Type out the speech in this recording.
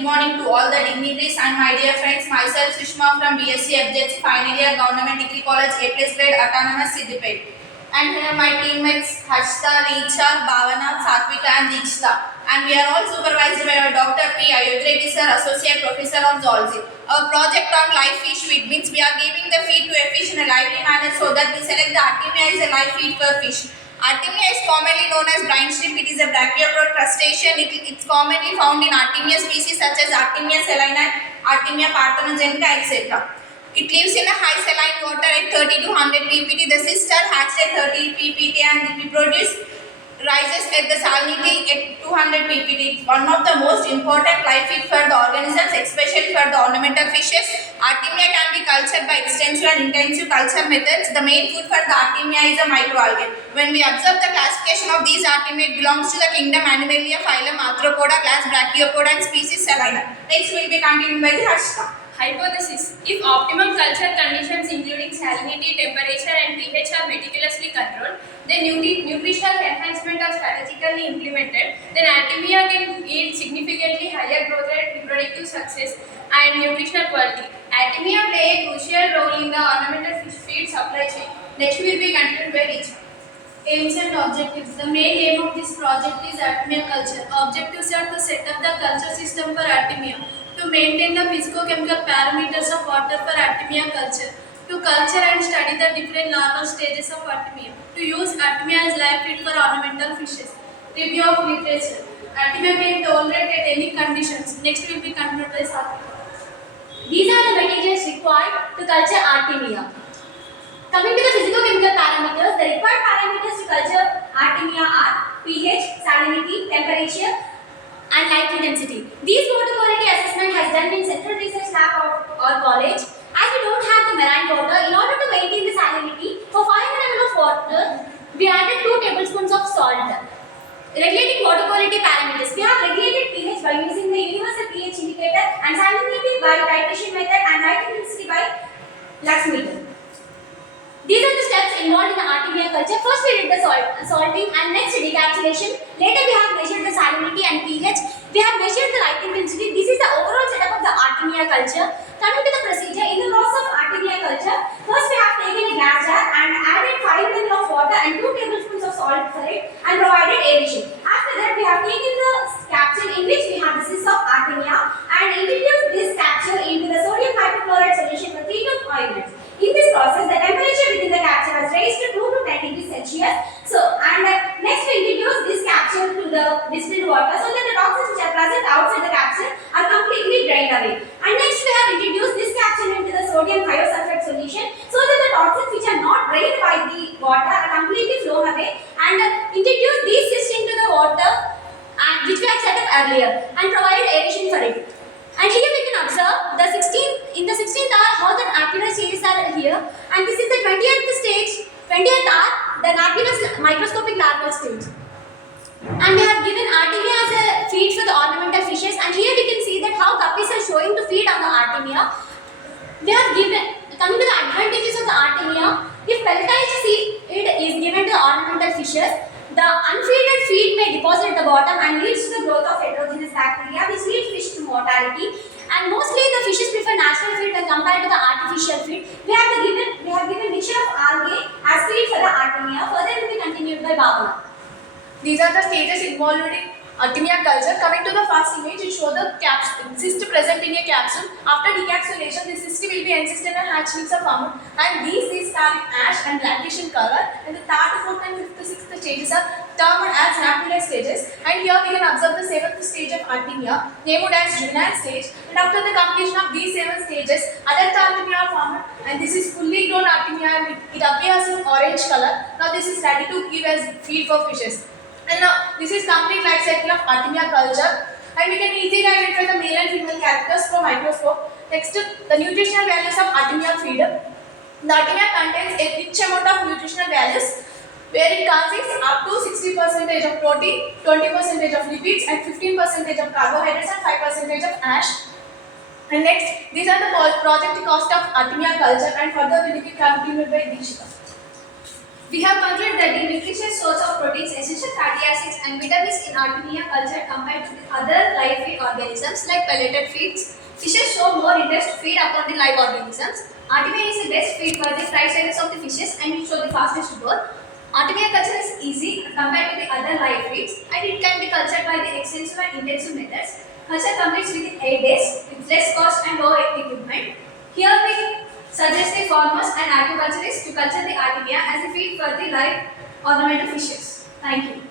good morning to all the dignitaries and my dear friends. Myself Sushma from BSc FJC Final Year Government Degree College A Plus Grade Autonomous Siddipet. And here my teammates Harshita, Richa, Bhavana, Satvika and Deekshita. And we are all supervised by our Dr. P. Ayodhya sir, Associate Professor of Zoology. Our project on live fish feed means we are giving the feed to a fish in a lively manner so that we select the Artemia as a live feed for fish. Artemia is commonly known as brine shrimp. It is a brachiopoid crustacean. It's commonly found in Artemia species such as Artemia salina, Artemia parthenogenica, etc. It lives in a high saline water at 30 to 100 ppt. The sister hatched at 30 ppt and the reproduce rises at the salinity at 200 ppt. It's one of the most important live feed for the organisms, especially for the ornamental fishes. Artemia can be cultured by extensive and intensive culture methods. The main food for the Artemia is a microalgae. When we observe the classification of these Artemia, it belongs to the kingdom Animalia, phylum Arthropoda, class Brachiopoda and species Salina. Next will be continued by the Harshita. Hypothesis. If optimum culture conditions including salinity, temperature and pH are meticulously controlled, then nutritional enhancement are strategically implemented, then Artemia can yield significantly higher growth rate, reproductive success and nutritional quality. Artemia play a crucial role in the ornamental fish feed supply chain. Next will be continued by Richa. Aims and objectives. The main aim of this project is Artemia culture. Objectives are to set up the culture system for Artemia, to maintain the physicochemical parameters of water for Artemia culture, to culture and study the different larval stages of Artemia, to use Artemia as live feed for ornamental fishes. Review of literature. Artemia can tolerate at any conditions. Next will be continued by Satvika. These are the materials required to culture Artemia. Coming to the physicochemical parameters, the required parameters to culture Artemia are pH, salinity, temperature and light intensity. These water quality assessment has done in Central Research Lab of our college. As we don't have the marine water, in order to maintain the salinity, for 500 ml of water, we added 2 tablespoons of salt. Regulating water quality parameters. We have regulated pH by using the universal pH indicator and salinity by titration method and light intensity by lux meter. These are the steps involved in the Artemia culture. First we did the salting and next decapsulation. Later we have measured the salinity and pH. We have measured the light intensity. This is the overall setup of the Artemia culture. Coming to the procedure, in the process of Artemia culture, first we have taken a glass jar and added 5 ml of water and 2 tablespoons of salt for it and provided aeration. After that we have taken the capsule in which we have the cyst of Artemia and introduced this capsule into the sodium hypochlorite solution for 3 to 5 minutes. In this process, the temperature within the capsule has raised to 2 to 10 degrees Celsius. Next we introduce this capsule to the distilled water so that the toxins which are present outside the capsule are completely drained away. And next we have introduced this capsule into the sodium thiosulfate solution so that the toxins which are not drained by the water are completely flown away, and introduce these cysts into the water which we have set up earlier and provided aeration for it. And here we can observe in the 16th hour how the Artemia stages are here, and this is the 20th hour, the Artemia microscopic larval stage. And we have given Artemia as a feed for the ornamental fishes, and here we can see that how guppies are showing to feed on the Artemia. We have given, coming to the advantages of the Artemia, if pelletized feed is given to the ornamental fishes, the unfeeded feed may deposit at the bottom and leads to the growth of heterogeneous bacteria which leads fish to mortality. And mostly the fishes prefer natural feed when compared to the artificial feed. We have given mixture of algae as feed for the Artemia. Further will be continued by Bhavana. These are the stages involved in Artemia culture. Coming to the first image, it shows the cyst present in a capsule. After decapsulation, the cyst will be encysted and hatchlings are formed, and these cysts are in ash and blackish in color. And the third, fourth and fifth, sixth stages are termed as Napier stages. And here we can observe the 7th stage of Artemia, named as juvenile stage. And after the completion of these 7 stages, adult Artemia are formed, and this is fully grown Artemia and it appears in orange color. Now this is ready to give as feed for fishes. And now this is complete life cycle of Artemia culture, and we can easily identify the male and female characters from microscope. Next, the nutritional values of Artemia feed. The Artemia contains a rich amount of nutritional values, where it consists up to 60% of protein, 20% of lipids, and 15% of carbohydrates, and 5% of ash. And next, these are the project cost of Artemia culture, and further will be continued by Deekshita. We have concluded that the nutritious source of proteins, essential fatty acids, and vitamins in Artemia culture compared to the other live feed organisms like pelleted feeds. Fishes show more interest to feed upon the live organisms. Artemia is the best feed for the fry sizes of the fishes and it shows the fastest growth. Artemia culture is easy compared to the other live feeds and it can be cultured by the extensive and intensive methods. Culture completes within 8 days with less cost and lower equipment. Here we suggest the farmers and aquaculturists to culture the Artemia as a feed for the live ornamental fishes. Thank you.